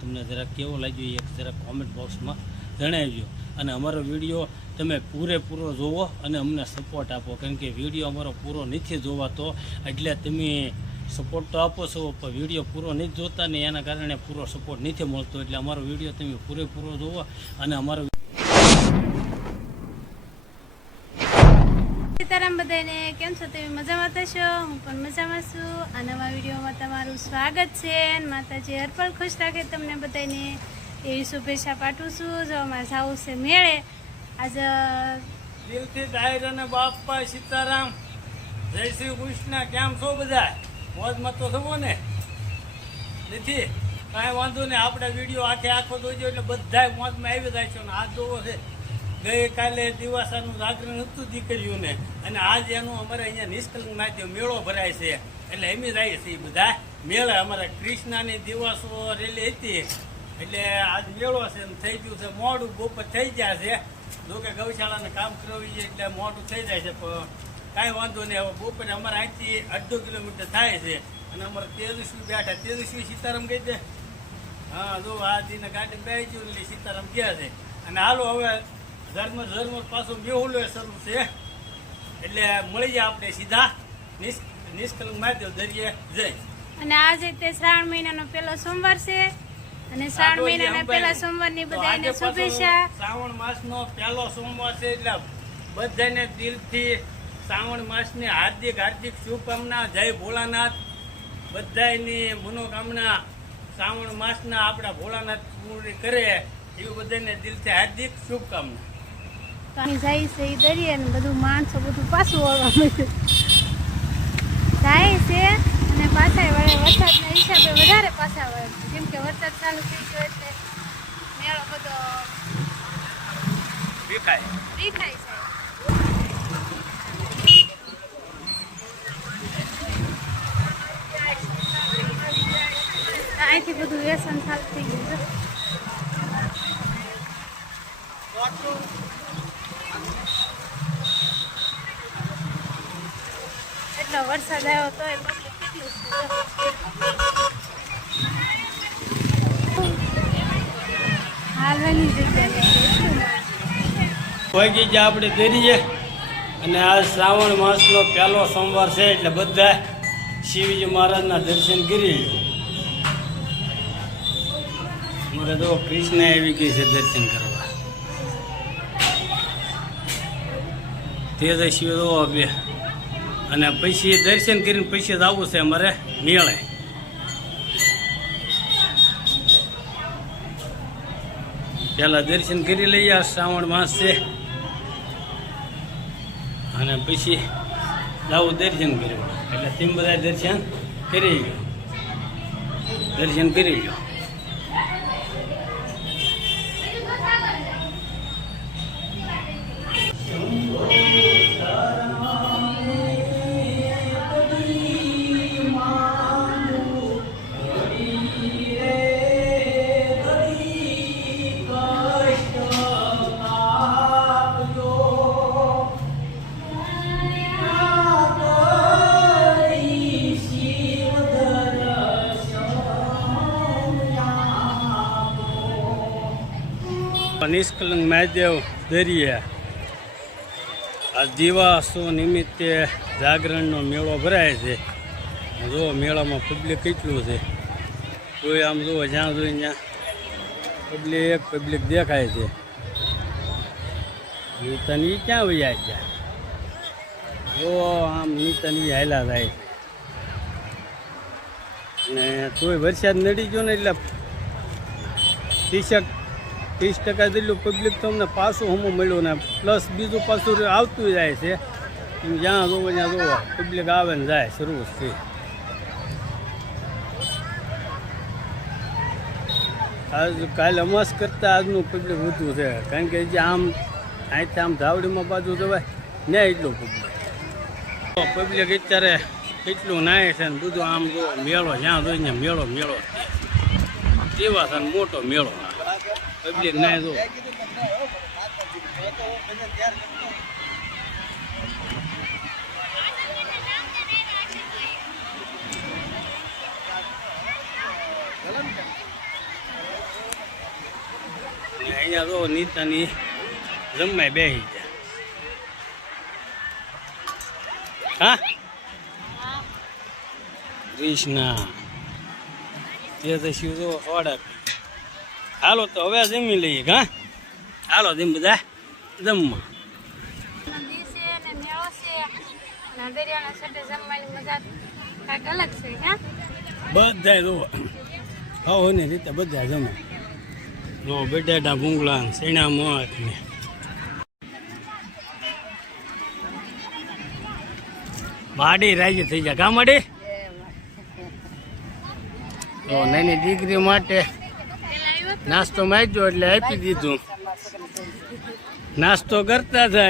તમને જરા કેવો લાગ્યો એ જરા કોમેન્ટ બોક્સમાં જણાવજો. અને અમારો વીડિયો તમે પૂરેપૂરો જોવો અને અમને સપોર્ટ આપો. કેમ કે વીડિયો અમારો પૂરો નથી જોવાતો, એટલે તમે સપોર્ટ તો આપો છો, પણ વીડિયો પૂરો નથી જોતા ને એના કારણે પૂરો સપોર્ટ નથી મળતો. એટલે અમારો વીડિયો તમે પૂરેપૂરો જોવો અને અમારો બધાને કેમ છો તમે? મજામાં થશો હું પણ મજામાં છું. આ નવા વિડીયોમાં તમારું સ્વાગત છે માતાજી હરપળ ખુશ રાખે તમને બધાને એવી શુભેચ્છા પાઠવું છું. જો અમારે જવું છે મેળે. આજે દિલથી દાયર અને બાપા સીતારામ. જય શ્રી કૃષ્ણ. કેમ છો બધા મોજમાં તો થવો ને? નથી? કાંઈ વાંધો નહીં. આપણે વીડિયો આખે આખો જોઈજો એટલે બધા મોજમાં આવી જાય છે. ને આ જોવો છે. ગઈકાલે દિવાસાનું જાગરણ હતું દીકરીઓને. અને આજ એનું અમારે અહીંયા નિષ્કલન માધ્યમ મેળો ભરાય છે. એટલે એમ જાય છે બધા. મેળા અમારા કૃષ્ણાની દિવાસો રેલી હતી. એટલે આજ મેળો છે થઈ ગયું છે. મોડું બપોર થઈ ગયા છે. જોકે ગૌશાળાને કામ કરવી છે એટલે મોડું થઈ જાય છે, પણ કાંઈ વાંધો નહીં. હવે બપોરે અમારે અહીંથી અડધો કિલોમીટર થાય છે. અને અમારે તેજસ્વી બેઠા. તેજસ્વી સીતારામ કહી દે. હા, જો આ દીને ગાડી બેસી ગયું એટલે સીતારામ ગયા છે. અને હાલો હવે ધર્મ ધર્મ પાછું મેહુલો શરૂ છે. એટલે મળી જાય આપણે સીધા નિષ્ નિષ્કલંક માધ્યમ દરિયે જઈ. અને આજે તે શ્રાવણ મહિનાનો પહેલો સોમવાર છે. અને શ્રાવણ મહિનાના પહેલા સોમવારની બધાને શુભેચ્છા. શ્રાવણ માસનો પહેલો સોમવાર છે એટલે બધાને દિલથી શ્રાવણ માસની હાર્દિક હાર્દિક શુભકામના જય ભોળાનાથ. બધાની મનોકામના શ્રાવણ માસના આપણા ભોળાનાથ પૂરી કરે એવી બધાને દિલથી હાર્દિક શુભકામના. તો અહીં જાય છે એ દરિયે ને બધું માણસો બધું પાછું વળવા મળ્યું જાય છે અને પાછા વળે વરસાદના હિસાબે વધારે પાછા વળે. છે. કેમ કે વરસાદ ચાલુ થઈ ગયો એટલે મેળો બધો દેખાય છે અહીંથી બધું વ્યસન ચાલુ થઈ ગયું છે. એટલો વરસાદ આવ્યો તો આપણે દરિયે અને આ શ્રાવણ માસનો પહેલો સોમવાર છે એટલે બધા શિવજી મહારાજના દર્શન કરી મારે તો કૃષ્ણ આવી ગઈ છે દર્શન કરવા. તે શિવ બે. અને પછી દર્શન કરીને પછી જ આવવું છે અમારે મેળે. પહેલાં દર્શન કરી લઈએ, આ શ્રાવણ માસ છે. અને પછી લાવું દર્શન કર્યું. એટલે તેમ બધા દર્શન કરી ગયો. દર્શન કરી ગયો. નિષ્કલંક મહાદેવ દરિયા આ દિવાસો નિમિત્તે જાગરણનો મેળો ભરાય છે. જો મેળામાં પબ્લિક કેટલું છે? જોઈ આમ જુઓ જ્યાં જોઈ ત્યાં પબ્લિક પબ્લિક દેખાય છે. નીતાની ક્યાં વૈયા ગયા? જો આમ નીતન એ હાલા થાય ને તોય વરસાદ નડી ગયો ને એટલે ટીશર્ટ ત્રીસ ટકા જેટલું પબ્લિક તમને પાછું હમું મળ્યું ને પ્લસ બીજું પાછું આવતું જાય છે. જ્યાં જોવો ત્યાં જોવો પબ્લિક આવે ને જાય, શરૂ છે. આજ કાલે અમાસ કરતાં આજનું પબ્લિક વધુ છે, કારણ કે જે આમ, અહીંથી આમ ધાવડીમાં બાજુ જવાય ને એટલું પબ્લિક પબ્લિક અત્યારે એટલું નાય છે ને, બધું આમ મેળો, જ્યાં જોઈને મેળો મેળો કેવા છે મોટો મેળો. પબ્લિક નાય જો ને અહીંયા તો નીતાની જમવાય બેસી જાય હા કૃષ્ણ તે તો શિવ તો સોડા હાલો તો હવે જમી લઈએ હા? હાલો જેમ બધા? જમવા. બધા જો ને રીતે બધા જમે. નો બટેટા ભૂંગળા ને શેણા ને. માડી રાજી થઈ જાય કા માડી તો નાની દીકરી માટે નાસ્તો માંગ્યો એટલે આપી દીધું. નાસ્તો કરતા હતા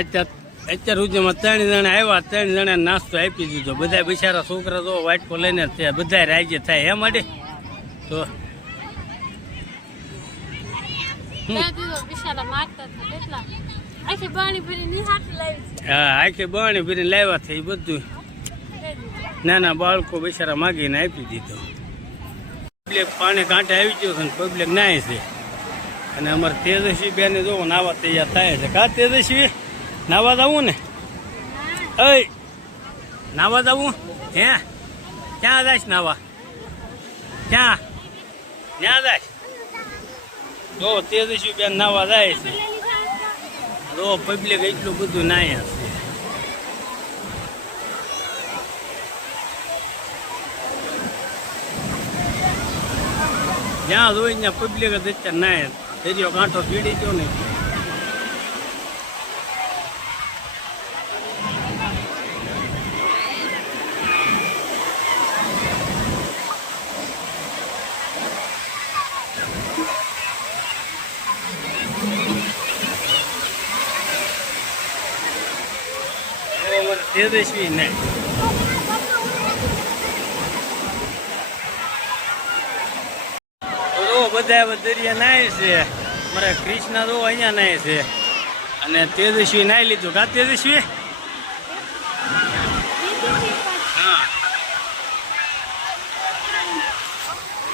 અત્યાર સુધીમાં ત્રણ જણા આવ્યા ત્રણ જણા નાસ્તો આપી દીધો. બધા બિચારા છોકરા તો વાટકો લઈને થયા. બધા રાજ્ય થાય એ માટે તો આખી પાણી ભરી નિહાટ લાવી છે. હા આખી બહાણી ફરીને લાવ્યા છે એ બધું નાના બાળકો બિચારા માગીને આપી દીધો. પબ્લિક પાણી કાંઠે આવી ગયું છે ને પબ્લિક નાય છે. અને અમારે તેજસ્વી બેને જોવો, નાવા તૈયાર થાય છે. કા તેજસ્વી? નાવા જવું ને? અય નાવા જવું હે? ક્યાં જાય નાવા? ક્યાં? ક્યાં જાય જો, તેજસ્વી બેન નાવા જાય છે. જો પબ્લિક એટલું બધું નાય જ્યાં જોઈ ત્યાં પબ્લિક જ અત્યારે નાય દરિયો કાંઠો પીડી ગયો ને તેજસ્વી ને તો જો બધા દરિયા નાય છે. મારા કૃષ્ણ તો અહીંયા નાય છે. અને તેજસ્વી નાઈ લીધું કા તેજસ્વી?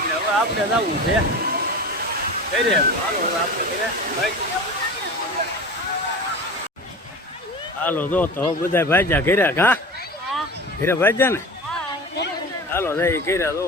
હવે આપણે જવું છે. હાલો તો હવે બધા ભાજ્યા કર્યા કા? ઘરે ભાજ્યા ને હાલો જાય કર્યા જો.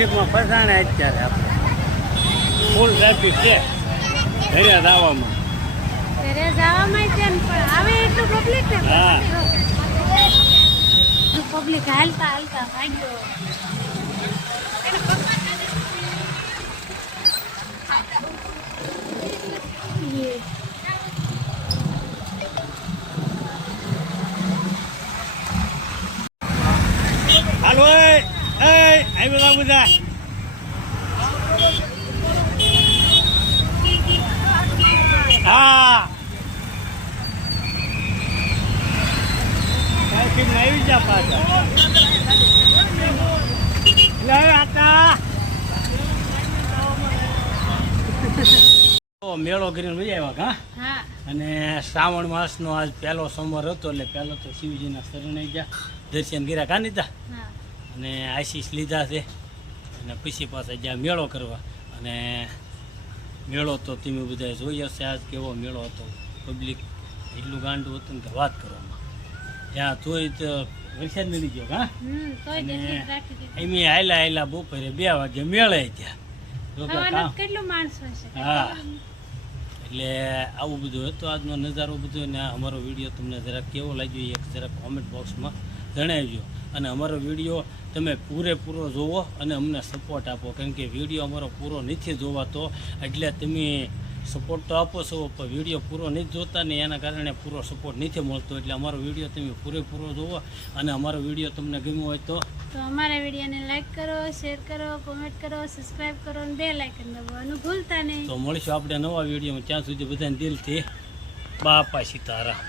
ટ્રાફિકમાં ફસાણે અત્યારે આપણે. ફૂલ ટ્રાફિક છે. ઘરે જવામાં ઘરે જવામાં છે પણ આવે એટલું પબ્લિક ને? હા. પબ્લિક હાલતા હાલતા ભાગ્યો યે. આવી બધા બધા આવી જા મેળો કરીને મજા આવ્યા હા અને શ્રાવણ માસનો આજ પહેલો સોમવાર હતો એટલે પહેલો તો શિવજી શિવજીના શરણે ગયા. દર્શન કર્યા કાનીતા અને આશીષ લીધા છે. અને પછી પાસે જ્યાં મેળો કરવા. અને મેળો તો તમે બધા જોઈ હશે આજ કેવો મેળો હતો. પબ્લિક એટલું ગાંડું હતું કે વાત કરવામાં. ત્યાં જોઈ તો વરસાદ મળી ગયો હા? અને એમ હાયલા હાયલા બપોરે બે વાગે મેળે ત્યાં. હા. એટલે આવું બધું હતું આજનો નજારો બધો. ને અમારો વીડિયો તમને જરાક કેવો લાગ્યો એક જરાક કોમેન્ટ બોક્સમાં જણાવજો. અને અમારો વીડિયો તમે પૂરેપૂરો જોવો અને અમને સપોર્ટ આપો. કેમ કે વીડિયો અમારો પૂરો નથી જોવાતો એટલે તમે સપોર્ટ તો આપો છો પણ વીડિયો પૂરો નથી જોતા ને એના કારણે પૂરો સપોર્ટ નથી મળતો. એટલે અમારો વીડિયો તમે પૂરેપૂરો જોવો અને અમારો વીડિયો તમને ગમ્યો હોય તો તો અમારા વિડીયોને લાઈક કરો શેર કરો કોમેન્ટ કરો સબસ્ક્રાઈબ કરો અને બે લાઇકન દબાવવાનું ભૂલતા નહીં. તો મળીશું આપણે નવા વિડીયોમાં ત્યાં સુધી બધાને દિલથી બાપા સીતારામ.